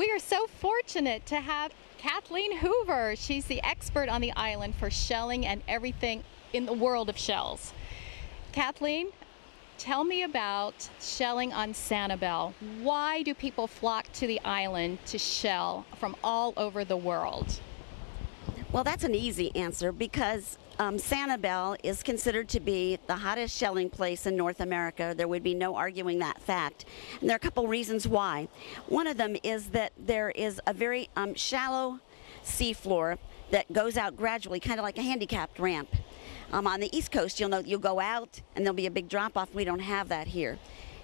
We are so fortunate to have Kathleen Hoover. She's the expert on the island for shelling and everything in the world of shells. Kathleen, tell me about shelling on Sanibel. Why do people flock to the island to shell from all over the world? Well, that's an easy answer because Sanibel is considered to be the hottest shelling place in North America. There would be no arguing that fact. And there are a couple reasons why. One of them is that there is a very shallow seafloor that goes out gradually, kind of like a handicapped ramp. On the East Coast, you'll go out and there'll be a big drop-off. We don't have that here.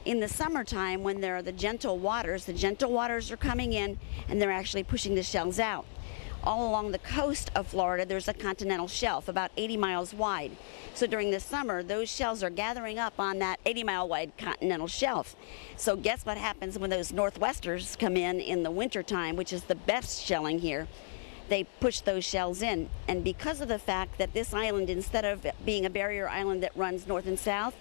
In the summertime, when there are the gentle waters are coming in and they're actually pushing the shells out. All along the coast of Florida, there's a continental shelf about 80 miles wide. So during the summer, those shells are gathering up on that 80-mile wide continental shelf. So guess what happens when those northwesters come in the wintertime, which is the best shelling here? They push those shells in. And because of the fact that this island, instead of being a barrier island that runs north and south,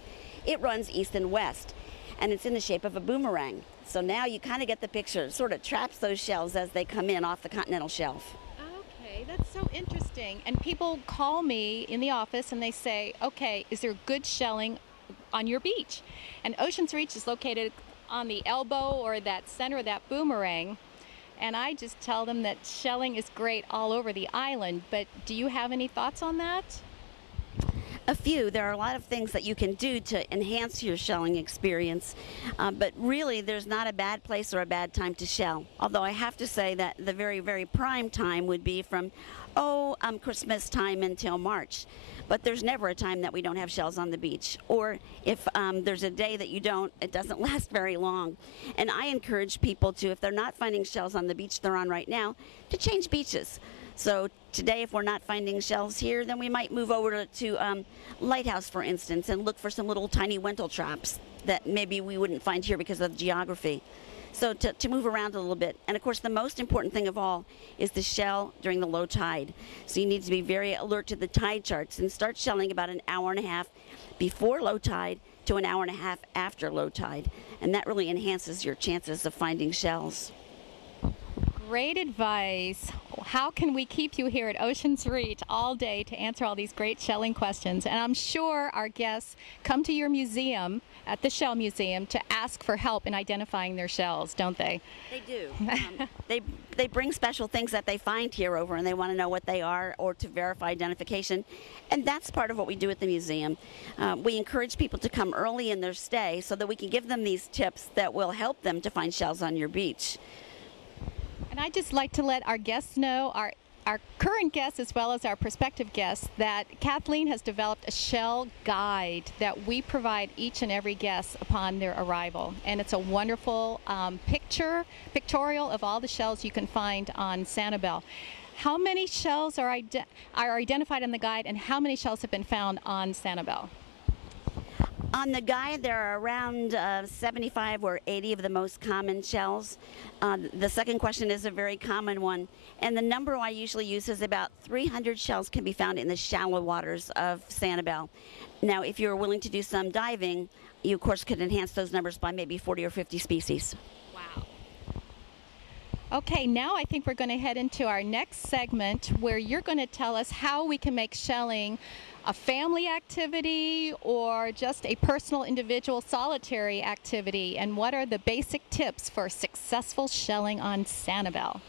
it runs east and west. And it's in the shape of a boomerang. So now you kind of get the picture. It sort of traps those shells as they come in off the continental shelf. Okay, that's so interesting. And people call me in the office and they say, okay, is there good shelling on your beach? And Oceans Reach is located on the elbow or that center of that boomerang. And I just tell them that shelling is great all over the island. But do you have any thoughts on that? A few. There are a lot of things that you can do to enhance your shelling experience, but really there's not a bad place or a bad time to shell. Although I have to say that the very, very prime time would be from, Christmas time until March. But there's never a time that we don't have shells on the beach. Or if there's a day that you don't, it doesn't last very long. And I encourage people to, if they're not finding shells on the beach they're on right now, to change beaches. So today, if we're not finding shells here, then we might move over to Lighthouse, for instance, and look for some little tiny Wentel traps that maybe we wouldn't find here because of the geography. So to move around a little bit. And of course, the most important thing of all is to shell during the low tide. So you need to be very alert to the tide charts and start shelling about an hour and a half before low tide to an hour and a half after low tide. And that really enhances your chances of finding shells. Great advice. How can we keep you here at Oceans Reach all day to answer all these great shelling questions? And I'm sure our guests come to your museum, at the Shell Museum, to ask for help in identifying their shells, don't they? They do. They bring special things that they find here over and they want to know what they are or to verify identification. And that's part of what we do at the museum. We encourage people to come early in their stay so that we can give them these tips that will help them to find shells on your beach. And I'd just like to let our guests know, our current guests as well as our prospective guests, that Kathleen has developed a shell guide that we provide each and every guest upon their arrival. And it's a wonderful pictorial of all the shells you can find on Sanibel. How many shells are identified in the guide, and how many shells have been found on Sanibel? On the guide, there are around 75 or 80 of the most common shells. The second question is a very common one, and the number I usually use is about 300 shells can be found in the shallow waters of Sanibel. Now, if you're willing to do some diving, you of course could enhance those numbers by maybe 40 or 50 species. Wow. Okay, now I think we're going to head into our next segment where you're going to tell us how we can make shelling a family activity or just a personal, individual, solitary activity, and what are the basic tips for successful shelling on Sanibel.